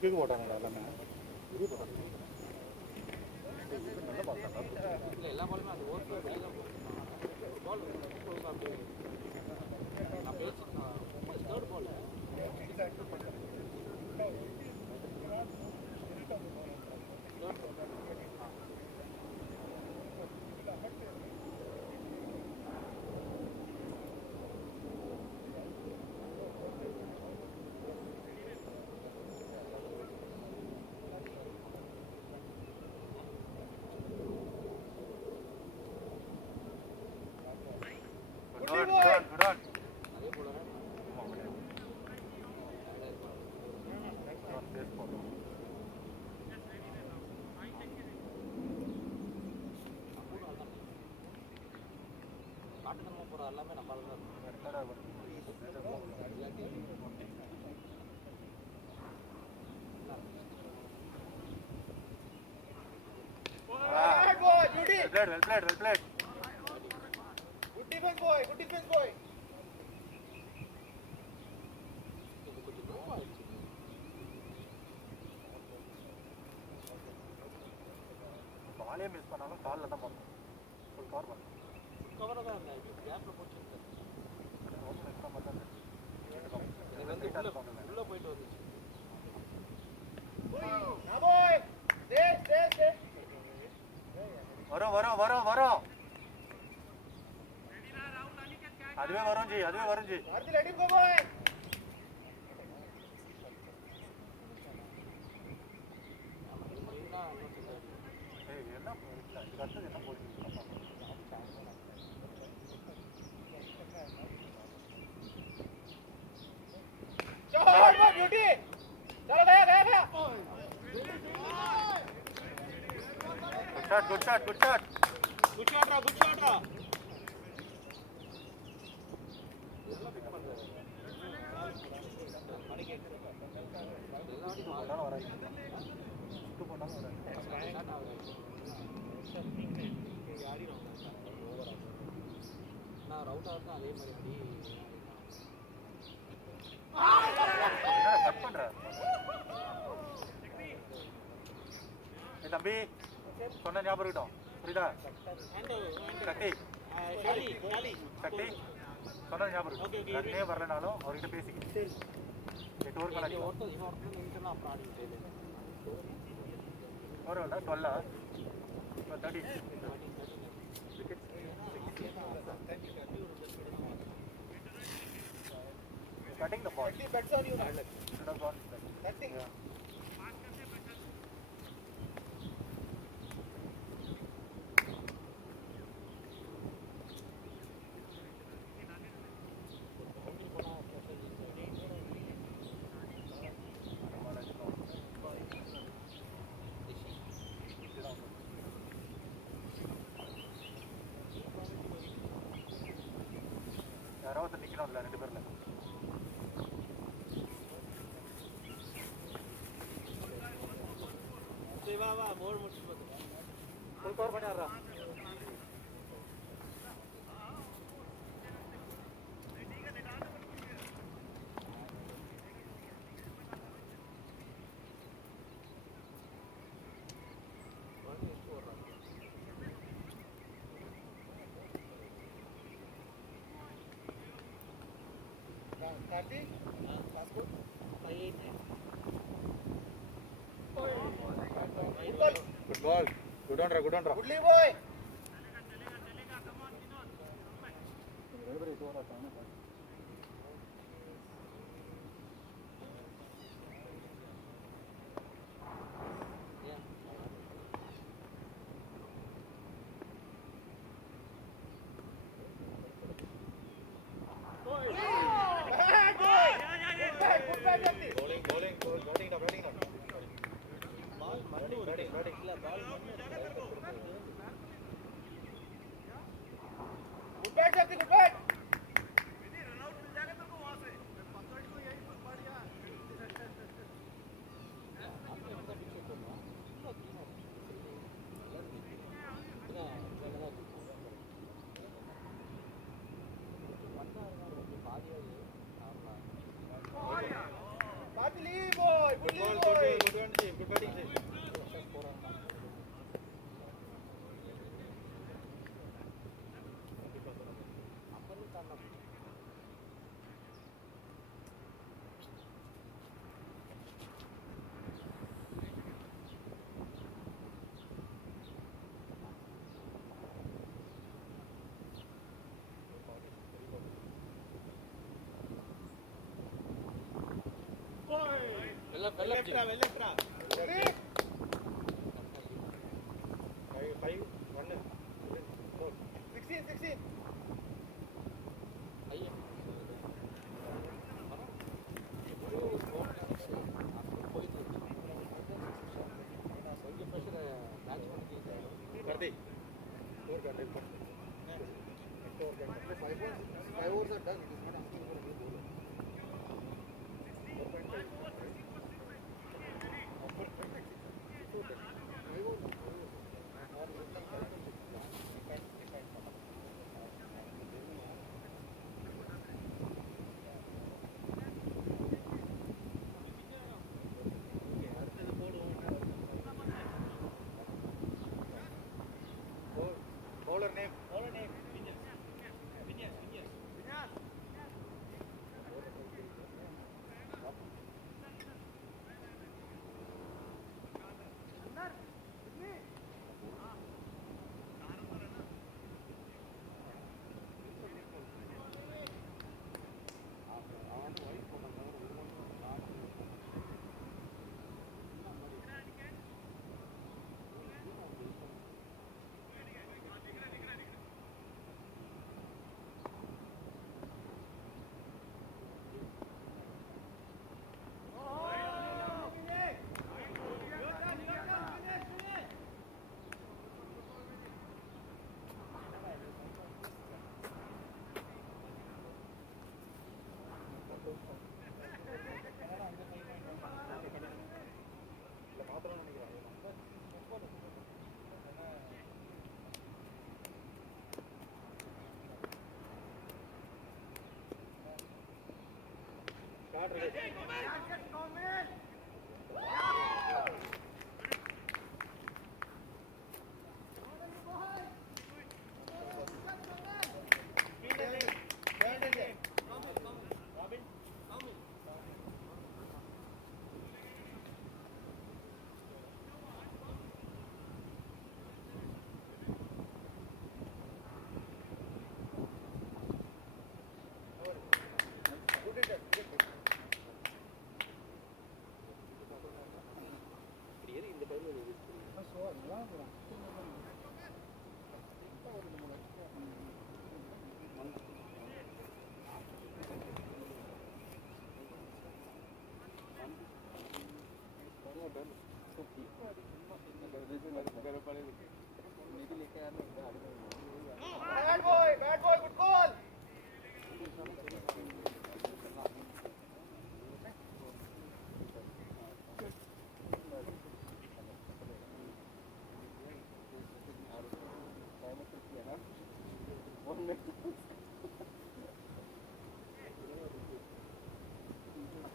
Kick போட்டாங்க எல்லாமே எல்லா பாலுமே அது ஓட்டு பால் நான் பேசுறேன் தேர்ட் பால் எல்லாமே நம்ம well played. Good defense boy. பாலே மிஸ் பண்ணாலும் கால்ல தான் போறோம். ஃபுல் கவர் பண்ணு. கவரா தான் இல்ல. கேப்ல போச்சு. ஓபன் எக்ஸ்ட்ரா பண்ணல. இது வந்து உள்ள போயிட்டு வந்துச்சு. பாய். டே. வரோம். அதுவே வரும் ஜி. அடுத்து ரெடி கோ பாய். என்ன கரெக்ட் என்ன போடுறீங்க? चलो ब्यूटी चलो गया गुड शॉट रहा ரவுட் ஆகுது அதே மாதிரி தம்பி சொன்ன ஞாபகம் இருக்கட்டும் புரியுதா சக்தி சொன்ன ஞாபகம் இருக்கும் ரன்னே வரலனாலும் அவர்கிட்ட பேசிக்கிட்டு 8 ஓவர் கலக்கி over 12 13 cutting the ball. Bets on you. Should have gone. Cutting. Yeah. யாராவது நிக்கணும் அதுல ரெண்டு பேர்ல வா போர் முடிச்சு பாத்து full cover பண்ணிடுறா Kartik, passport, 589. Good ball. Good on, Ra. Good lead, boy. Bowling.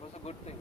was a good thing.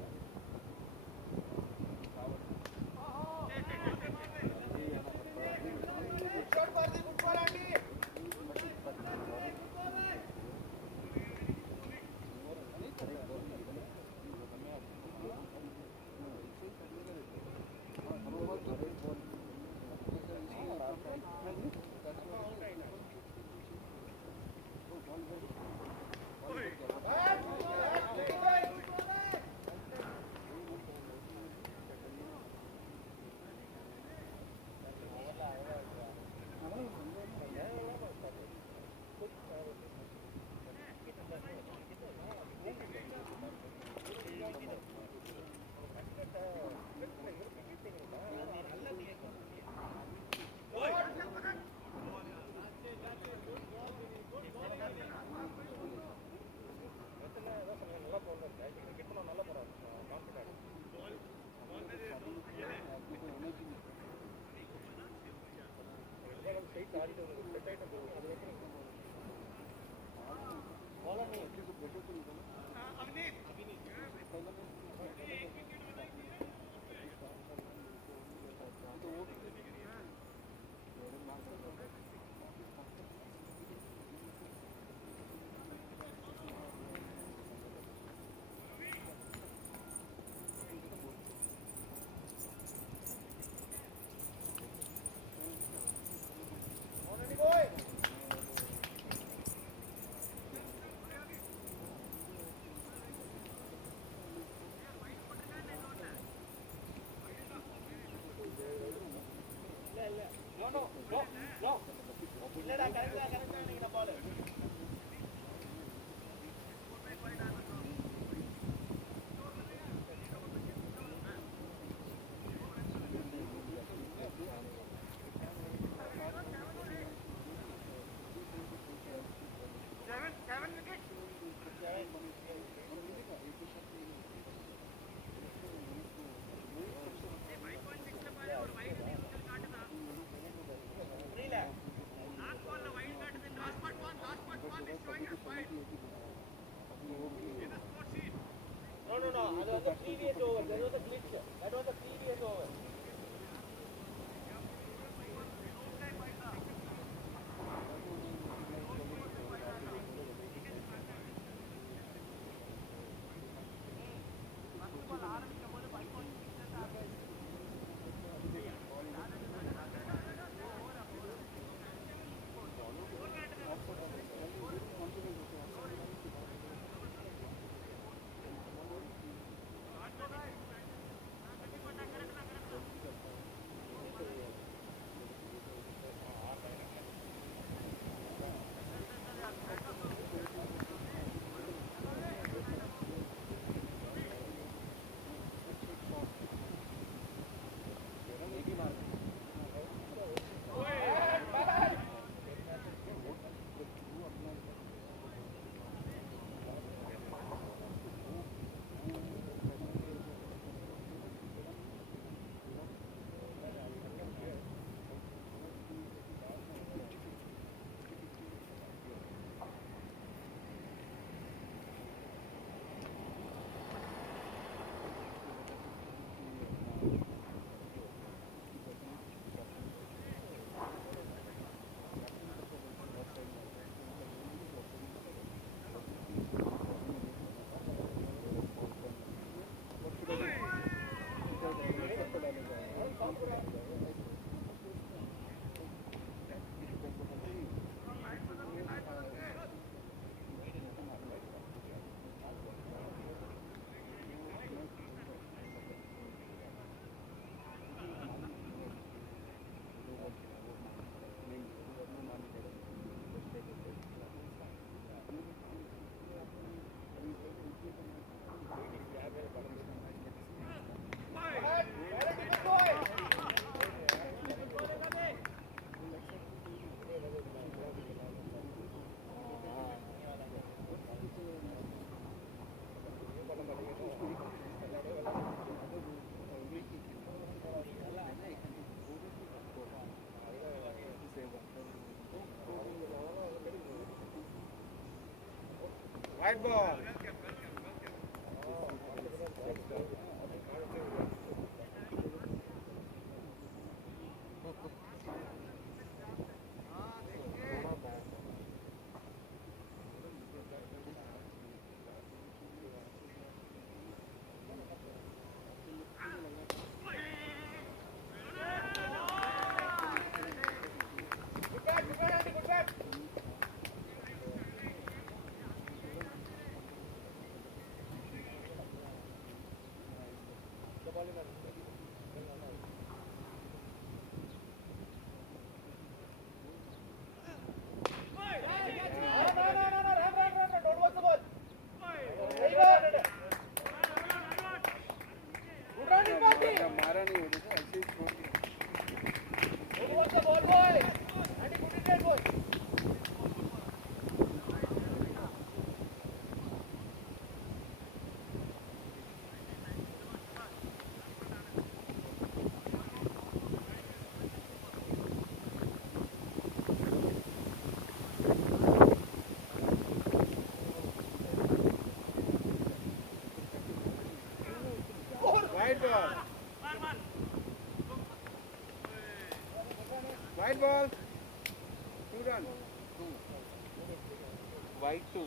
White ball. White ball. White ball. 2 runs. White 2.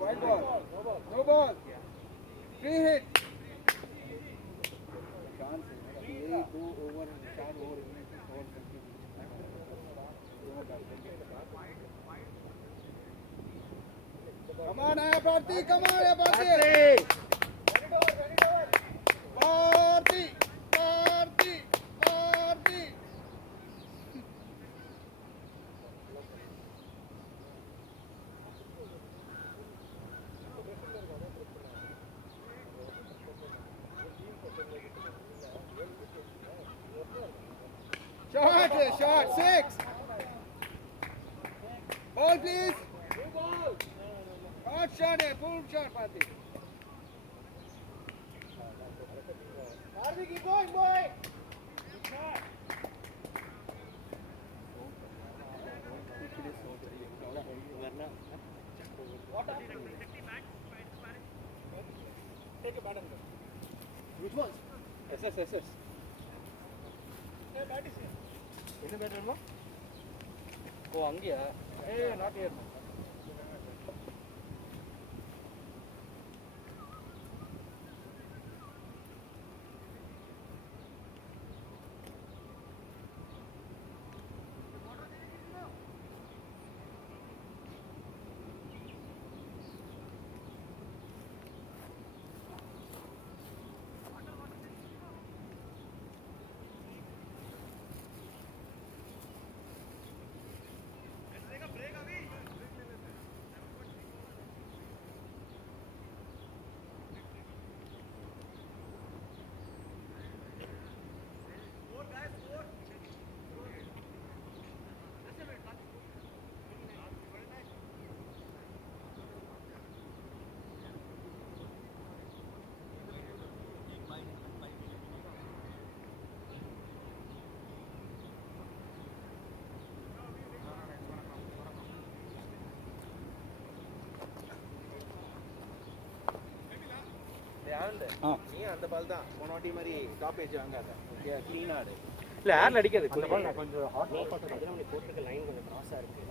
White ball. No ball. Free hit. Come on, Bharti. Come on, Bharti. Bharti. Bharti. Bharti. Shot, 6. Ball, please. Hot shot, full shot, Bharti. Bharti, keep going, boy. Take a bat and go. Which ones? SS. Hey, bat is here. என்ன பேர் வேணுமா? ஓ அங்கேயா? Not here. நீ அந்த பால் தான் போனோட்டி மாதிரி top age வாங்காத க்ளீனா ஆடு இல்ல ஏர்ல அடிக்காது இந்த பால் நான் கொஞ்சம் ஹாட் பால் பண்ணி போட்டுக்க லைன் கொஞ்சம் கிராஸா இருக்கு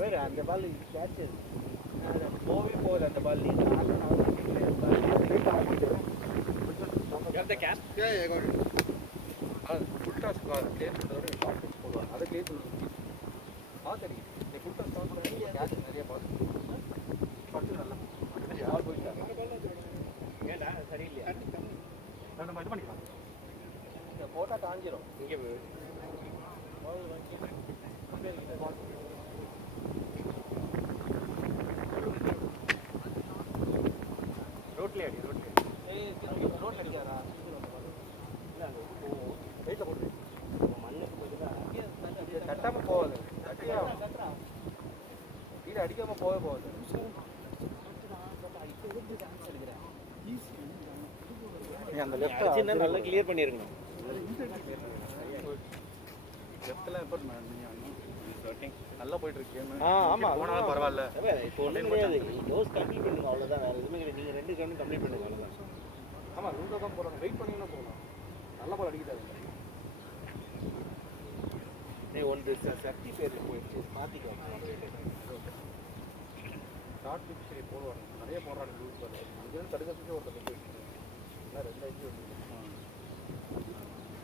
வேற அந்த பால் கேட்ச் அது போவே போகுது அந்த பால் நீ அந்த கேட்ச் ஃபுல் டாஸ் கிளியர் பண்றதோட ஷார்ட் பிச் போடுவாங்க அதை கிளியர் பண்ணி பாத்தடி நீ ஃபுல் டாஸ் ஸ்டார்ட் பண்ணி கேட்ச் நிறைய பால் பட்டு நல்லா பால் போயிட்டாங்க ஏண்டா சரியில்லையா நம்ம இது பண்ணிக்கலாம் இந்த போட்டா காஞ்சிரும் இங்கே ரோட்ல அடிக்காரா இல்லை அங்கே வெயிட்டில் போட்டு மண்ணுக்கு போயிட்டு தட்டாமல் போகாது தட்டியா கீழே அடிக்காமல் போகாது அந்த லெஃப்ட் நல்லா கிளியர் பண்ணிருக்கணும் லெஃப்ட்ல எஃபோர்ட் பண்ணீங்க நல்லா போயிட்டு இருக்கு கேம் ஆமா போனாலும் பரவாயில்லை இப்போ ஒண்ணும் கிடையாது டோஸ் கம்ப்ளீட் பண்ணுங்க அவ்வளவுதான் வேற எதுவுமே கிடையாது நீங்க ரெண்டு கவுண்ட் கம்ப்ளீட் பண்ணுங்க அவ்வளவுதான் ஆமா ரூட்டா தான் போறாங்க வெயிட் பண்ணீங்கன்னா போகலாம் நல்ல பால் அடிக்கிறாரு நீ ஒன்று சக்தி பேர்ல போயிடுச்சு மாத்திக்கலாம் ஷார்ட் பிச் சரி போடுவாங்க நிறைய போடுறாங்க லூஸ் பால் அங்கே தடுக்கிறதுக்கு ஒருத்தர் போயிட்டு ரெண்டு அஞ்சு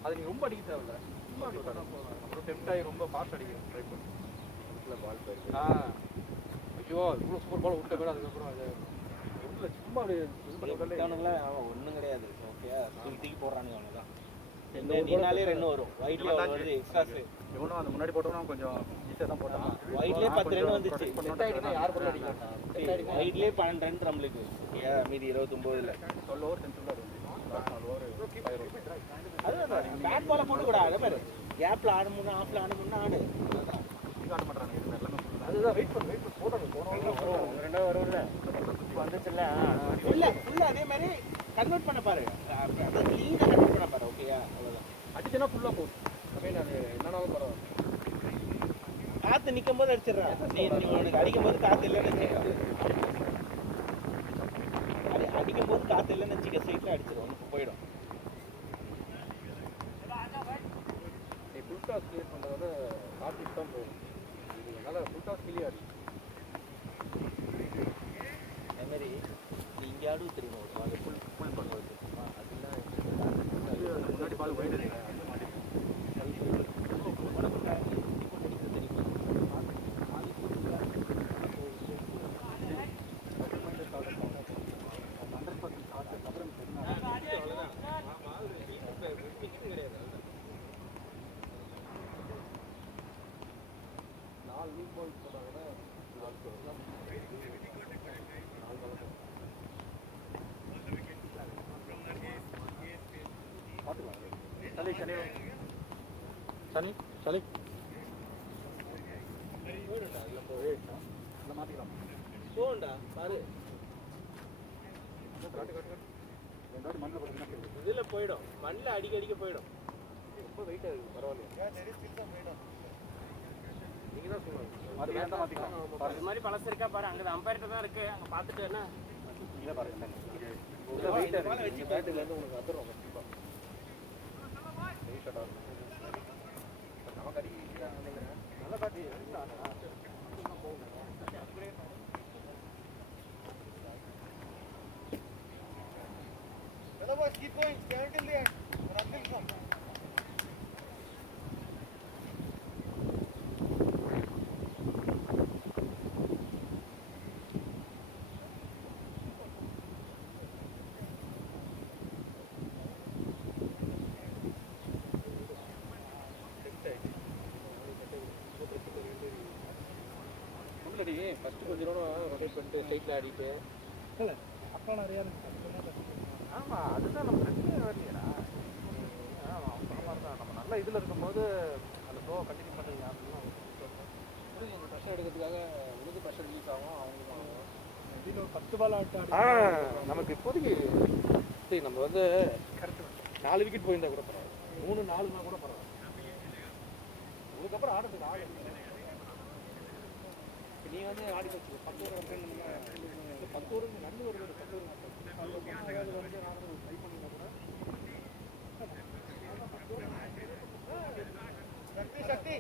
அது நீ ரொம்ப அடிக்க தேவையில்ல, சும்மா அப்படி பண்ணால் போதும். அப்புறம் டெம்ட் ஆகி ரொம்ப ஃபாஸ்ட் அடிக்க ட்ரை பண்ணு. பால் போயிருக்கு. ஐயோ இவ்வளோ சூப்பர் பால் விட்ட பேர் அதுக்கப்புறம் அது இல்லை, சும்மா அப்படி இது பண்ணி ஒன்றும் கிடையாது. ஓகே தூக்கி போடுறானுங்க அவ்வளோதான். நீனாலே 2 வரும், ஒயிட்லேயே வருது எக்ஸ்ட்ரா. இவனும் அந்த முன்னாடி போட்டவனும் கொஞ்சம் ஈஸியாக தான் போட்டான். ஒயிட்லேயே 10 ரன் வந்துச்சு. யார் போட்டு அடிக்கலாம், ஒயிட்லேயே 12 ரன் நம்மளுக்கு. ஓகே மீதி 29 12 ஓவர் சென்சுரியில் இருந்துச்சு. 4 ஓவர் அதுதான் பேட் பாலை போட்டு கூட அதே மாதிரி கேப்பில் ஆடணும்னா ஆஃபில் ஆடணும்னா ஆடு. ஆட மாட்டாங்க எல்லாமே. அதுதான் வெயிட் பண்ணு போட்டாங்க. போனோம் 2 வரும்ல வந்துச்சுல்ல. ஃபுல்லாக அதே மாதிரி கன்வெர்ட் பண்ண பாரு, க்ளீனாக கன்வெர்ட் பண்ண பாரு. ஓகேயா அவ்வளோதான். அடிச்சுன்னா ஃபுல்லாக போகும். அப்படியே அது என்னன்னாலும் பரவாயில்ல. காற்று நிற்கும் போது அடிச்சிடுறான். நீ உனக்கு அடிக்கும் போது காற்று இல்லைன்னு வச்சுக்க, அடிக்கும் போது காற்று இல்லைன்னு வச்சுக்க, சைட்டில் அடிச்சிடும், உனக்கு போயிடும். நீ ஃபுல் டாஸ் கிளியர் பண்ணுறத கார்த்திக் தான் போகும். அதனால் ஃபுல் டாஸ் கிளியர். அதுமாரி நீ இங்கே ஆடு தெரியுமா, ஒரு பால் ஃபுல் பண்ணுவது அதெல்லாம் முன்னாடி பால் போயிட்டு சனி சனி மாற்றிக்கலாம். போண்டா பாரு, இதில் போயிடும், மண்ணில் அடிக்க போயிடும். ரொம்ப வெயிட்டாக இருக்குது, பரவாயில்லையா? நீங்கள் தான் சொல்லுவாங்க அது வேண்டாம் மாற்றிக்கலாம். இது மாதிரி பழசு இருக்கா பாரு, அங்கே அம்பையர்கிட்ட தான் இருக்குது, அங்கே பார்த்துட்டு என்ன இங்கே பாருங்க வெயிட்டாக இருக்குது. பேட்டுலேருந்து உனக்கு வந்துடும் கண்டிப்பாக. வெயிட்டாக இருக்கும். நமக்கு அடிக்கிறாங்க நினைக்கிறேன். நல்ல bat keep going, stand till the end. Until come. First கொஞ்சம் நேரம் ரொட்டேட் பண்ணிட்டு ஸ்ட்ரைட்டில் ஆடிட்டு இல்லை அப்பா நிறையா ஆமாம் அதுதான் நம்ம பிரச்சனை வரலையா. நம்ம நல்ல இதில் இருக்கும்போது அந்த ஷோவை கண்டினியூ பண்ணுறீங்க அப்படின்னா கொஞ்சம் ப்ரெஷர் எடுக்கிறதுக்காக உனக்கு ப்ரெஷர் ரிலீஸ் ஆகும், அவங்களுக்கும் ஆகும். இதில் ஒரு 10 பால் ஆட்டு நமக்கு இப்போதைக்கு சரி நம்ம வந்து கரெக்டு 4 விக்கெட் போயிருந்தா கூட பரவாயில்ல, 3-4 கூட பரவாயில்ல. அதுக்கப்புறம் ஆடுறதுக்கு ஆடு நீ வந்து ஆடி வச்சு 10 ஓவர் வந்து 10 ஓவர் நல்ல ஒரு 10 ஓவர் வந்து நான் ட்ரை பண்ணினா கூட சக்தி